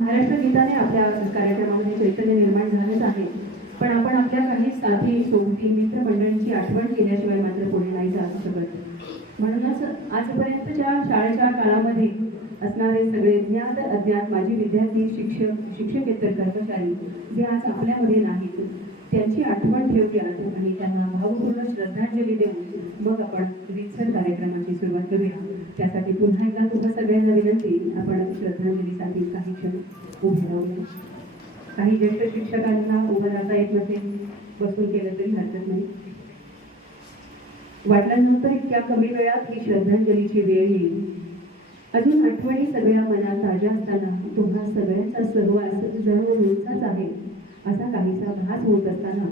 महाराष्ट्र गीताने आपल्या कार्यक्रमामध्ये चैतन्य निर्माण झालेच आहे, पण आपण आपल्या काही साथी सोबती मित्रमंडळींची आठवण केल्याशिवाय मात्र पुढे नाही जाऊ शकत। म्हणूनच आजपर्यंतच्या शाळेच्या काळामध्ये असणारे सगळे ज्ञात अज्ञात माजी विद्यार्थी, शिक्षक, शिक्षकेतर कर्मचारी जे आज आपल्यामध्ये नाहीत त्यांची आठवण ठेवूयात आणि त्यांना भावपूर्ण श्रद्धांजली देऊन मग आपण रीतसर कार्यक्रमाची सुरुवात करूया। त्यासाठी पुन्हा एकदा तुम्हा सगळ्यांना विनंती, आपण श्रद्धांजलीसाठी काही क्षण उभे राहूया। काही ज्येष्ठ शिक्षकांना उभं राहता येत नसेल, बसून केलं तरी हरकत नाही। वाटलं नव्हतं इतक्या कमी वेळात ही श्रद्धांजलीची वेळ येईल। अजून आठवणी सगळ्या मनात ताज्या असताना तुम्हा सगळ्यांचा सहवास जणू रोजचाच आहे असा काहीसा भास होत असताना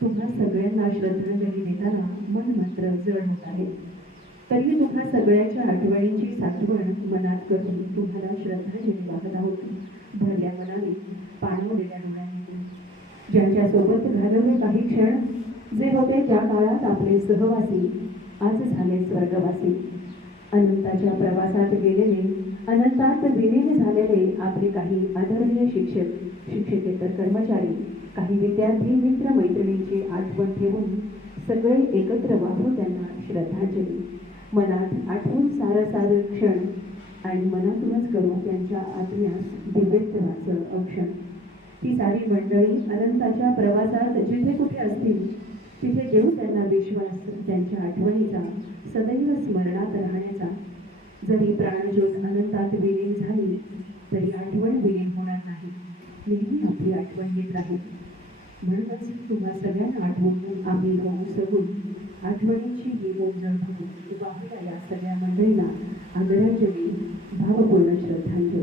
तुम्हा सगळ्यांना श्रद्धांजली देताना मन मात्र जड होत आहे। तरी तुम्हा सगळ्यांच्या आठवणींची साठवण मनात करून तुम्हाला श्रद्धांजली वाहत आहोत, भरल्या मनाने, पाणवलेल्या डोळ्यांनी। ज्यांच्यासोबत घालवले काही क्षण, जे होते त्या काळात आपले सहवासी, आज झाले स्वर्गवासी। अनंताच्या प्रवासात गेलेले, अनंतात विलीन झालेले आपले काही आदरणीय शिक्षक, शिक्षकेतर कर्मचारी, काही विद्यार्थी, मित्र मैत्रिणींची आठवण ठेवून सगळे एकत्र वाहू त्यांना श्रद्धांजली। मनात आठवून सारं क्षण आणि मनातूनच करू त्यांच्या आत्म्यास दिव्यत्वाचं औक्षण। ती सारी मंडळी अनंताच्या प्रवासात जिथे कुठे असतील तिथे देऊ त्यांना विश्वास, त्यांच्या आठवणीचा सदैव स्मरणात राहण्याचा। जरी प्राणज्योत अनंतात विलीन झाली तरी आठवण विलीन होणार नाही, नेहमी आपली आठवण येत राहील। म्हणूनच तुम्हा सगळ्यांना आठवून आम्ही गाऊ सगून आठवणींची ही मोजण भरून वाहूया या सगळ्या मंडळींना आदरांजली, भावपूर्ण श्रद्धांजली।